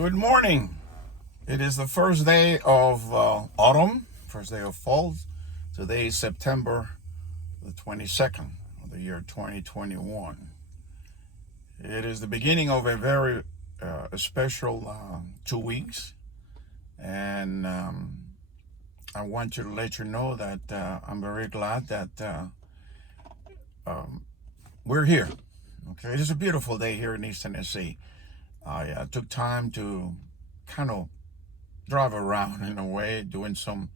Good morning. It is the first day of autumn, first day of fall. Today is September the 22nd of the year 2021. It is the beginning of a very special 2 weeks, and I want to let you know that I'm very glad that we're here. Okay, it is a beautiful day here in East Tennessee. I took time to kind of drive around in a way, doing some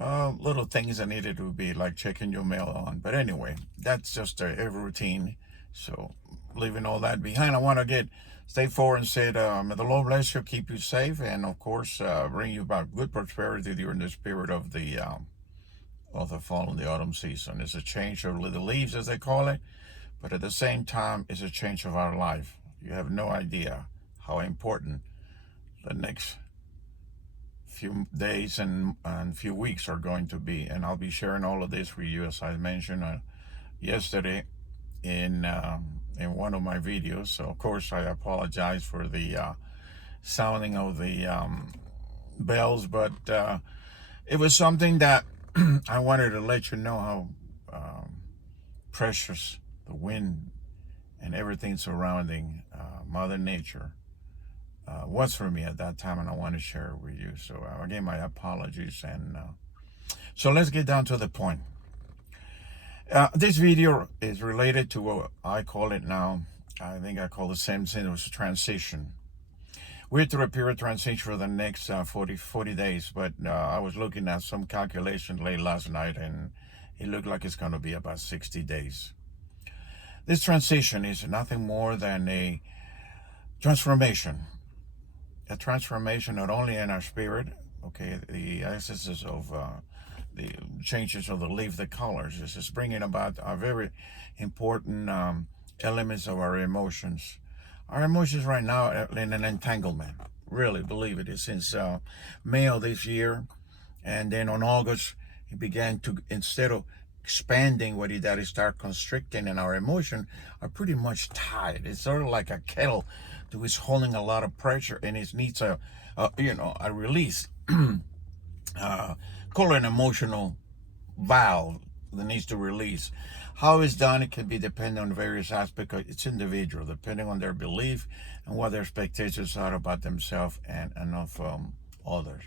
little things I needed to be like checking your mail on. But anyway, that's just a routine. So leaving all that behind, I want to stay forward and say, may the Lord bless you, keep you safe, and of course, bring you about good prosperity during the spirit of the fall and the autumn season. It's a change of the leaves, as they call it, but at the same time, it's a change of our life. You have no idea how important the next few days and few weeks are going to be, and I'll be sharing all of this with you, as I mentioned yesterday in one of my videos. So of course I apologize for the sounding of the bells, but it was something that I wanted to let you know how precious the wind and everything surrounding Mother Nature was for me at that time, and I want to share it with you. So again, my apologies, and so let's get down to the point. This video is related to what I call it now. I think I call the same thing. It was a transition. We're through a period of transition for the next 40 days, but I was looking at some calculation late last night, and it looked like it's going to be about 60 days. This transition is nothing more than a transformation. A transformation not only in our spirit, okay, the essences of the changes of the leaf, the colors. This is bringing about our very important elements of our emotions. Our emotions right now are in an entanglement. Really believe it is since May of this year, and then on August it began to, instead of expanding, what it did is start constricting, and our emotions are pretty much tied. It's sort of like a kettle that is holding a lot of pressure, and it needs a release. Call it an emotional valve that needs to release. How it's done, it can be dependent on various aspects. It's individual, depending on their belief and what their expectations are about themselves and of others.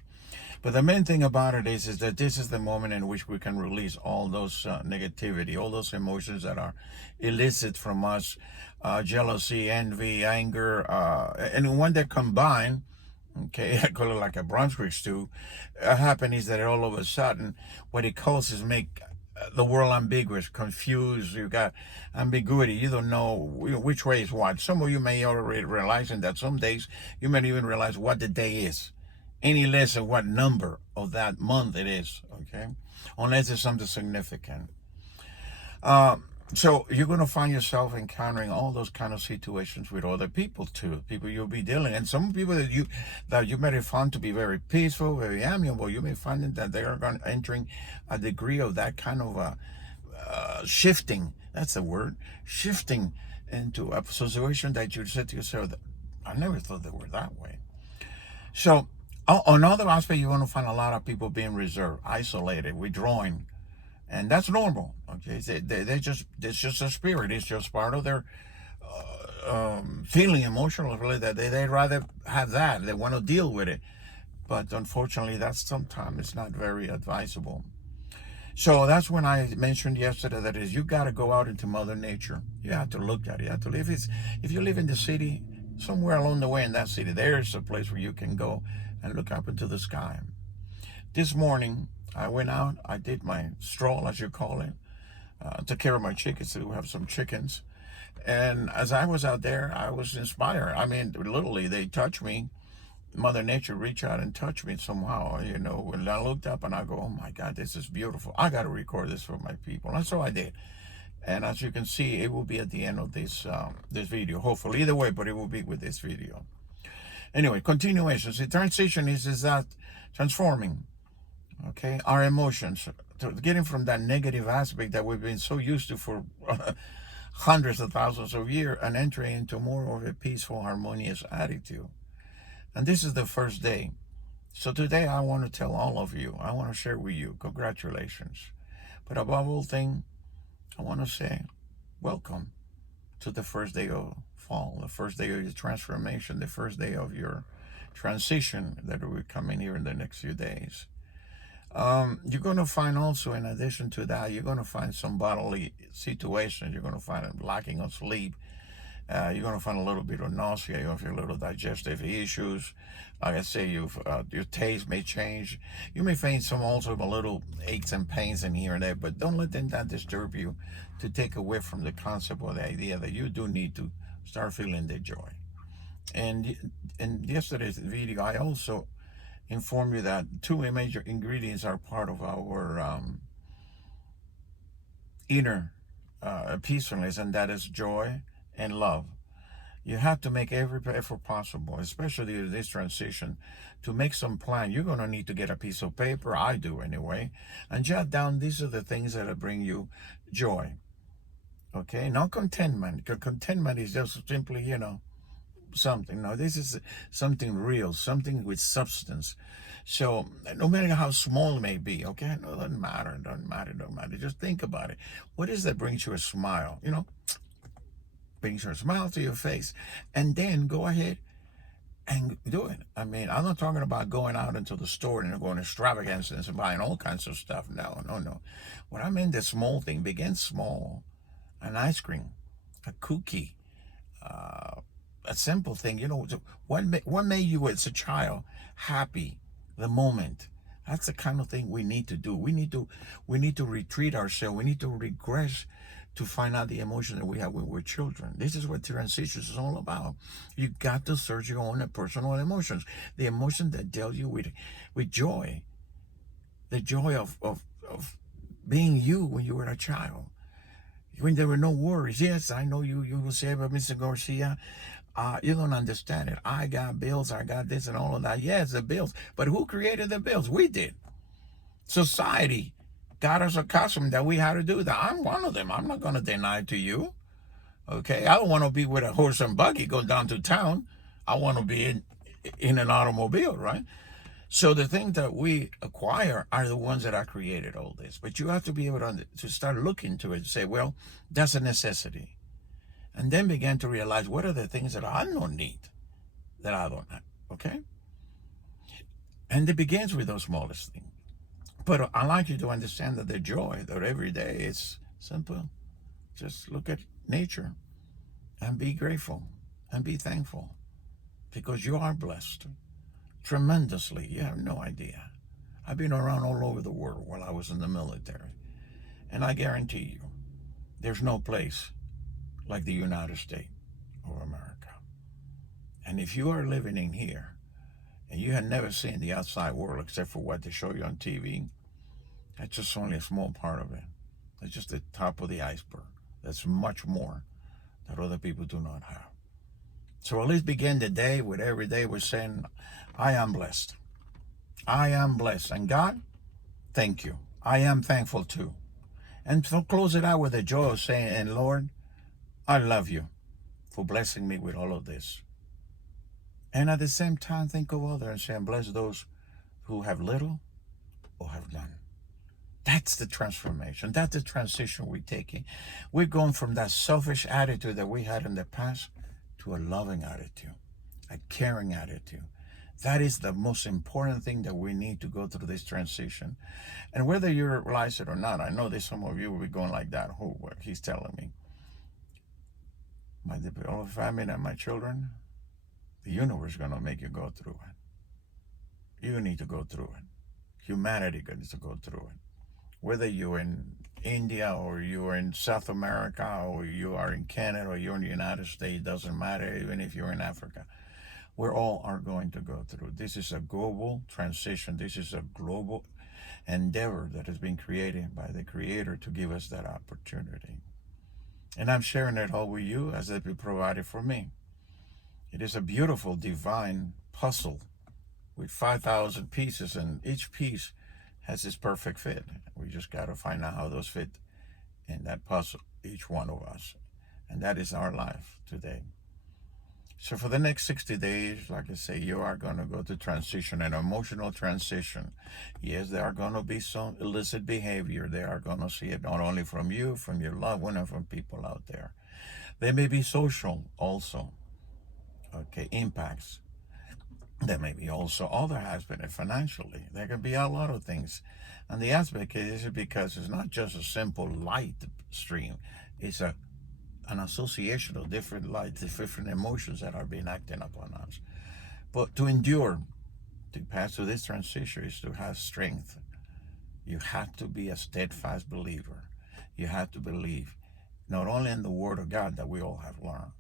But the main thing about it is that this is the moment in which we can release all those negativity, all those emotions that are illicit from us, jealousy, envy, anger, and when they combine, okay, I call it like a Brunswick stew. Happen is that all of a sudden, what it causes make the world ambiguous, confused. You got ambiguity. You don't know which way is what. Some of you may already realizing that some days you may even realize what the day is, any less than what number of that month it is, okay? Unless it's something significant. So you're going to find yourself encountering all those kind of situations with other people too. People you'll be dealing, and some people that you may find to be very peaceful, very amiable. You may find that they are entering a degree of that kind of shifting. That's the word, shifting into a situation that you said to yourself, I never thought they were that way. So another aspect, you're going to find a lot of people being reserved, isolated, withdrawing. And that's normal, okay? It's just a spirit. It's just part of their feeling, emotional, really, that they'd rather have that. They want to deal with it. But unfortunately, that's sometimes it's not very advisable. So that's when I mentioned yesterday that is, you got to go out into Mother Nature. You have to look at it. You have to live. If you live in the city, somewhere along the way in that city, there's a place where you can go and look up into the sky. This morning, I went out, I did my stroll, as you call it, took care of my chickens. We have some chickens. And as I was out there, I was inspired. I mean, literally, they touched me. Mother Nature reached out and touched me somehow, and I looked up and I go, oh my God, this is beautiful. I got to record this for my people. And so I did. And as you can see, it will be at the end of this video, hopefully. Either way, but it will be with this video. Anyway, continuation. The transition is that transforming. Okay, our emotions, to getting from that negative aspect that we've been so used to for hundreds of thousands of years, and entering into more of a peaceful, harmonious attitude. And this is the first day. So today I want to tell all of you, I want to share with you, congratulations. But above all thing, I want to say, welcome to the first day of fall, the first day of your transformation, the first day of your transition that will come in here in the next few days. You're going to find also, in addition to that, you're going to find some bodily situations. You're going to find lacking of sleep. You're going to find a little bit of nausea. You're going to feel a little digestive issues. Like I say, your taste may change. You may find some also a little aches and pains in here and there, but don't let that disturb you to take away from the concept or the idea that you do need to start feeling the joy. And in yesterday's video, I also informed you that two major ingredients are part of our inner peacefulness, and that is joy and love. You have to make every effort possible, especially in this transition, to make some plan. You're going to need to get a piece of paper, I do anyway, and jot down these are the things that bring you joy. Okay, not contentment, because contentment is just simply, something. No, this is something real, something with substance. So no matter how small it may be, okay, no, it doesn't matter, Just think about it. What is that brings you a smile? Brings you a smile to your face, and then go ahead and do it. I mean, I'm not talking about going out into the store and going extravagance and buying all kinds of stuff. No. What I mean, the small thing, begin small. An ice cream, a cookie, a simple thing. What made you as a child happy? The moment. That's the kind of thing we need to do. We need to retreat ourselves. We need to regress to find out the emotion that we have when we're children. This is what transition is all about. You got to search your own personal emotions. The emotion that deals you with joy. The joy of being you when you were a child. When there were no worries. Yes, I know you will say, but Mr. Garcia, you don't understand it. I got bills, I got this and all of that. Yes, the bills. But who created the bills? We did. Society got us accustomed that we had to do that. I'm one of them. I'm not going to deny it to you. Okay? I don't want to be with a horse and buggy going down to town. I want to be in an automobile, right? So the things that we acquire are the ones that are created all this. But you have to be able to start looking to it and say, well, that's a necessity. And then begin to realize what are the things that I don't need, that I don't have, okay? And it begins with those smallest things. But I like you to understand that the joy that every day is simple. Just look at nature and be grateful and be thankful because you are blessed tremendously. You have no idea. I've been around all over the world while I was in the military. And I guarantee you, there's no place like the United States of America. And if you are living in here and you have never seen the outside world except for what they show you on TV, that's just only a small part of it. That's just the top of the iceberg. That's much more that other people do not have. So at least begin the day with every day we're saying, I am blessed. I am blessed. And God, thank you. I am thankful too. And so close it out with the joy of saying, and Lord, I love you for blessing me with all of this. And at the same time, think of others and say, and bless those who have little or have none. That's the transformation. That's the transition we're taking. We're going from that selfish attitude that we had in the past to a loving attitude, a caring attitude. That is the most important thing that we need to go through this transition. And whether you realize it or not, I know that some of you will be going like that. Oh, what he's telling me. My whole family and my children, the universe is going to make you go through it. You need to go through it. Humanity needs to go through it. Whether you're in India or you're in South America or you are in Canada or you're in the United States, doesn't matter, even if you're in Africa. We all are going to go through. This is a global transition. This is a global endeavor that has been created by the Creator to give us that opportunity. And I'm sharing it all with you as it be provided for me. It is a beautiful divine puzzle with 5,000 pieces, and each piece has its perfect fit. We just got to find out how those fit in that puzzle, each one of us. And that is our life today. So for the next 60 days, like I say, you are going to go to transition, an emotional transition. Yes, there are going to be some illicit behavior. They are going to see it not only from you, from your loved one, and from people out there. There may be social also, okay, impacts. There may be also other aspects financially. There can be a lot of things. And the aspect is because it's not just a simple light stream. It's an association of different lights, different emotions that are being acting upon us. But to endure, to pass through this transition is to have strength. You have to be a steadfast believer. You have to believe not only in the Word of God that we all have learned,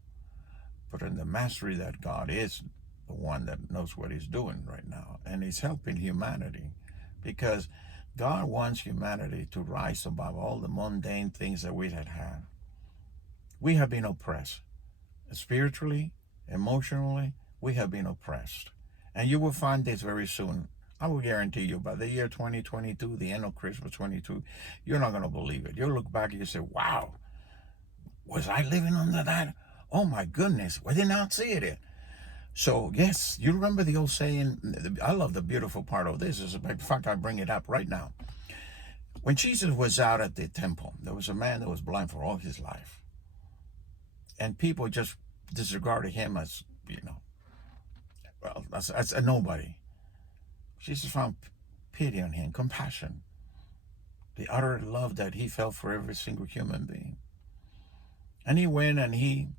but in the mastery that God is the one that knows what He's doing right now. And He's helping humanity because God wants humanity to rise above all the mundane things that we had had. We have been oppressed. Spiritually, emotionally, we have been oppressed. And you will find this very soon. I will guarantee you by the year 2022, the end of Christmas 22, you're not going to believe it. You'll look back and you say, wow, was I living under that? Oh my goodness, I did not see it. So yes, you remember the old saying, I love the beautiful part of this. As a matter of fact, I bring it up right now. When Jesus was out at the temple, there was a man that was blind for all his life. And people just disregarded him as, well, as a nobody. Jesus found pity on him, compassion, the utter love that he felt for every single human being. And he went and he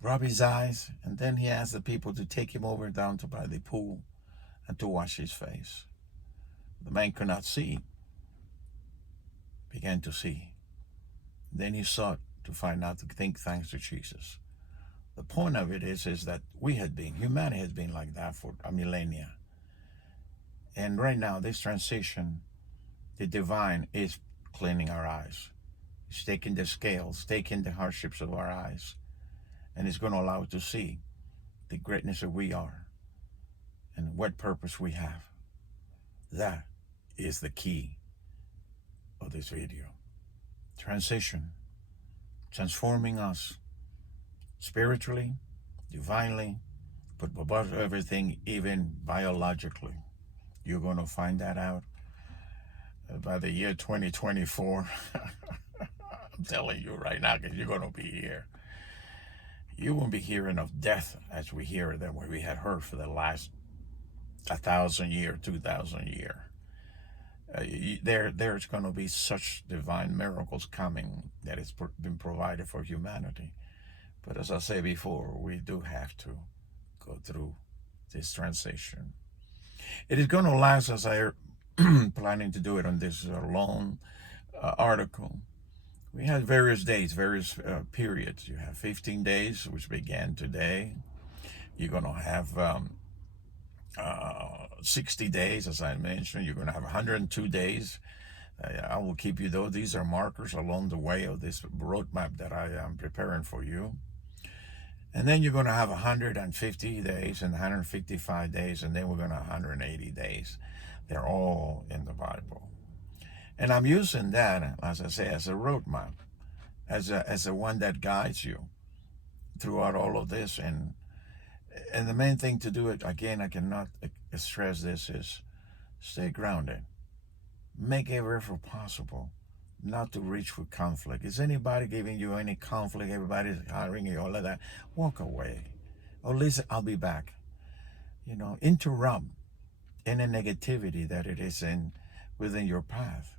rubbed his eyes, and then he asked the people to take him over down to by the pool and to wash his face. The man could not see, began to see. Then he sought to find out to think thanks to Jesus. The point of it is that humanity has been like that for a millennia. And right now, this transition, the divine is cleaning our eyes. It's taking the scales, taking the hardships of our eyes, and it's going to allow us to see the greatness that we are and what purpose we have. That is the key of this video. Transition, transforming us spiritually, divinely, but above everything, even biologically. You're going to find that out by the year 2024. I'm telling you right now, because you're going to be here. You won't be hearing of death as we hear it, that we had heard for the last 1,000 years, 2,000 years. There's going to be such divine miracles coming that it's been provided for humanity. But as I said before, we do have to go through this transition. It is going to last, as I planning to do it on this long article. We have various days, various periods. You have 15 days, which began today. You're going to have 60 days, as I mentioned. You're going to have 102 days. I will keep you, though. These are markers along the way of this roadmap that I am preparing for you. And then you're going to have 150 days and 155 days, and then we're going to have 180 days. They're all in the Bible. And I'm using that, as I say, as a roadmap, as a one that guides you throughout all of this. And the main thing to do it, again, I cannot stress this, is stay grounded. Make every effort possible not to reach for conflict. Is anybody giving you any conflict? Everybody's hiring you, all of that. Walk away. Or listen, I'll be back. Interrupt any negativity that it is within your path.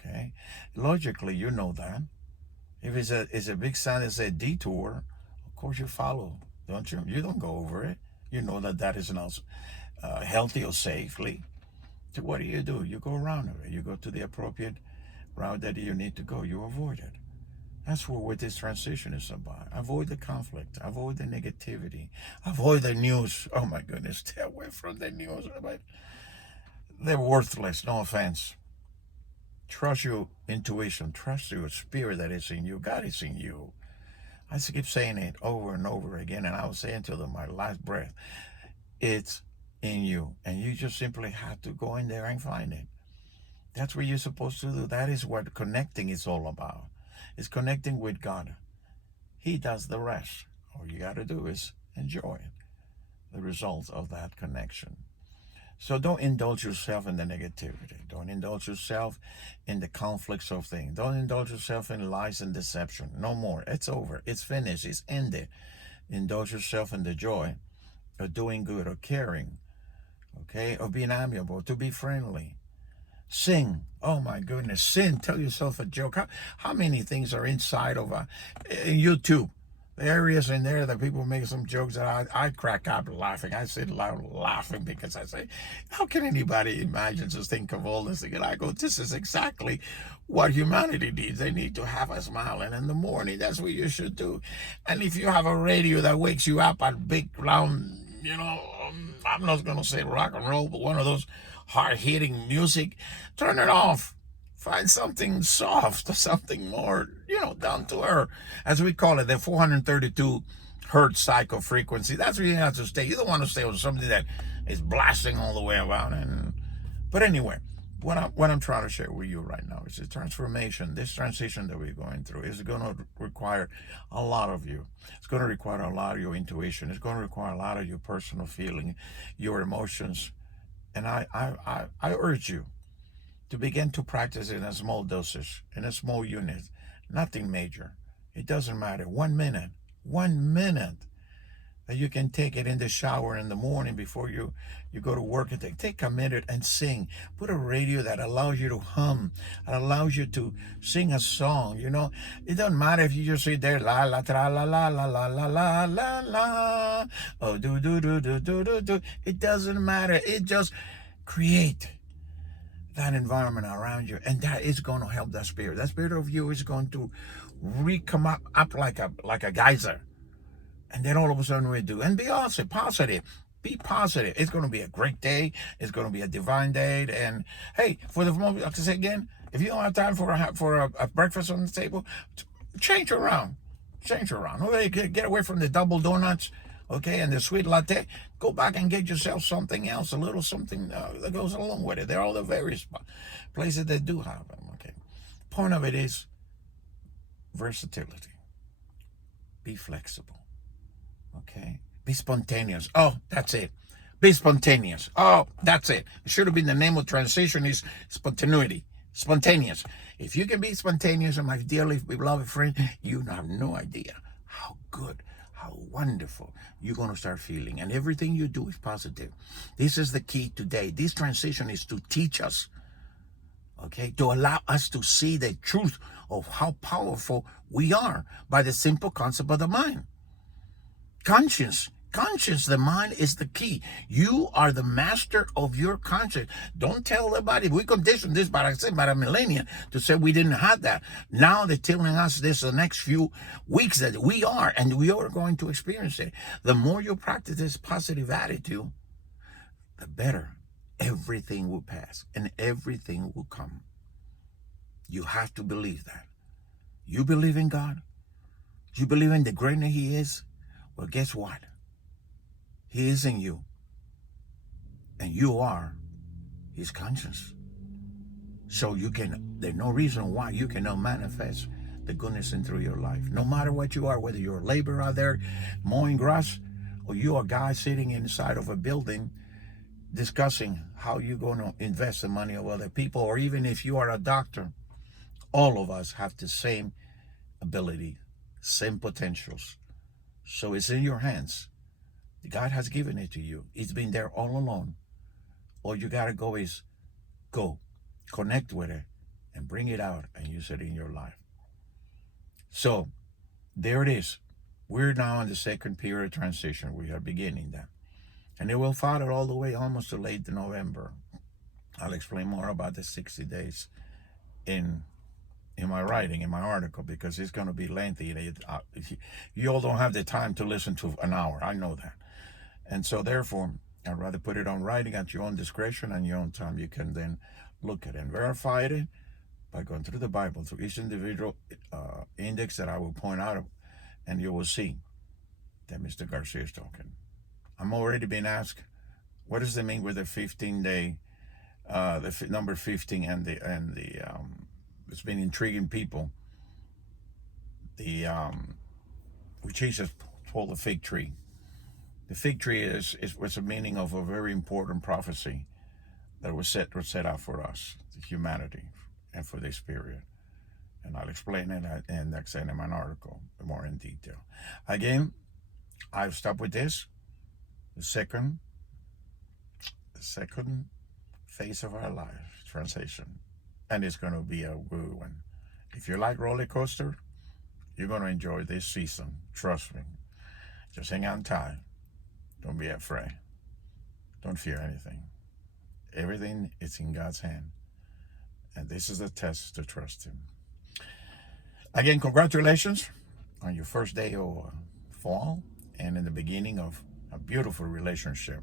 Okay? Logically, you know that. If it's a big sign that says detour, of course you follow, don't you? You don't go over it. You know that is not healthy or safely. So what do? You go around it. You go to the appropriate route that you need to go. You avoid it. That's what this transition is about. Avoid the conflict. Avoid the negativity. Avoid the news. Oh my goodness, stay away from the news. They're worthless, no offense. Trust your intuition. Trust your spirit that is in you. God is in you. I keep saying it over and over again, and I will say until my last breath. It's in you, and you just simply have to go in there and find it. That's what you're supposed to do. That is what connecting is all about. It's connecting with God. He does the rest. All you got to do is enjoy the result of that connection. So don't indulge yourself in the negativity. Don't indulge yourself in the conflicts of things. Don't indulge yourself in lies and deception. No more. It's over. It's finished. It's ended. Indulge yourself in the joy of doing good, or caring, okay, of being amiable, to be friendly. Sing. Oh my goodness. Sing. Tell yourself a joke. How many things are inside of YouTube? The areas in there that people make some jokes that I crack up laughing. I sit loud laughing because I say, how can anybody imagine to think of all this? And I go, this is exactly what humanity needs. They need to have a smile. And in the morning, that's what you should do. And if you have a radio that wakes you up at big loud, I'm not going to say rock and roll, but one of those hard-hitting music, turn it off. Find something soft, something more, down to earth, as we call it, the 432 hertz cycle frequency. That's where you have to stay. You don't want to stay with something that is blasting all the way around. But anyway, what I'm trying to share with you right now is the transformation. This transition that we're going through is going to require a lot of you. It's going to require a lot of your intuition. It's going to require a lot of your personal feeling, your emotions. And I urge you to begin to practice in a small dosage, in a small unit, nothing major. It doesn't matter. 1 minute that you can take it in the shower in the morning before you go to work, and take a minute and sing. Put a radio that allows you to hum, that allows you to sing a song. It doesn't matter if you just sit there, la la tra la la la la la la la la, oh do do do do do do do. It doesn't matter. It just create that environment around you, and that is going to help that spirit. That spirit of you is going to come up like a geyser, and then all of a sudden we do. And be also positive. Be positive. It's going to be a great day. It's going to be a divine day. And hey, for the moment, like I say again, if you don't have time for a breakfast on the table, change around. Okay, get away from the double donuts, okay, and the sweet latte. Go back and get yourself something else, a little something that goes along with it. There are all the various places that do have them, okay. Point of it is versatility. Be flexible, okay. Be spontaneous. Oh, that's it. Be spontaneous. Oh, that's it. It should have been the name of transition is spontaneity. Spontaneous. If you can be spontaneous, and my dearly beloved friend, you have no idea how good, how wonderful you're going to start feeling. And everything you do is positive. This is the key today. This transition is to teach us, okay, to allow us to see the truth of how powerful we are by the simple concept of the mind. Conscience, the mind is the key. You are the master of your conscience. Don't tell everybody. We conditioned this by a millennia to say we didn't have that. Now they're telling us this the next few weeks that we are, and we are going to experience it. The more you practice this positive attitude, the better everything will pass and everything will come. You have to believe that. You believe in God. You believe in the greatness He is. Well, guess what? He is in you, and you are His conscience. So there's no reason why you cannot manifest the goodness in through your life. No matter what you are, whether you're a laborer out there mowing grass, or you're a guy sitting inside of a building discussing how you're going to invest the money of other people, or even if you are a doctor, all of us have the same ability, same potentials. So it's in your hands. God has given it to you. It's been there all along. All you got to go is go, connect with it, and bring it out and use it in your life. So there it is. We're now in the second period of transition. We are beginning that. And it will follow all the way almost to late November. I'll explain more about the 60 days in my writing, in my article, because it's going to be lengthy. You all don't have the time to listen to an hour. I know that. And so therefore, I'd rather put it on writing at your own discretion and your own time. You can then look at it and verify it by going through the Bible, through each individual index that I will point out, and you will see that Mr. Garcia is talking. I'm already being asked, what does it mean with the 15-day, number 15 and the it's been intriguing people. We changed it example, the fig tree. The fig tree was a meaning of a very important prophecy that was set out for us, humanity, and for this period. And I'll explain it in an article more in detail. Again, I'll stop with this. The second phase of our life, transition. And it's going to be a good one. If you like roller coaster, you're going to enjoy this season. Trust me. Just hang on tight. Don't be afraid. Don't fear anything. Everything is in God's hand. And this is the test to trust Him. Again, congratulations on your first day of fall and in the beginning of a beautiful relationship.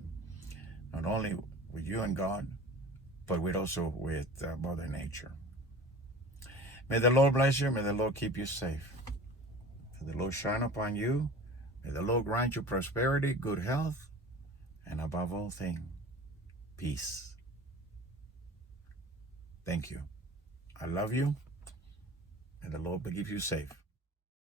Not only with you and God, but also with Mother Nature. May the Lord bless you. May the Lord keep you safe. May the Lord shine upon you. May the Lord grant you prosperity, good health, and above all things, peace. Thank you. I love you. May the Lord keep you safe.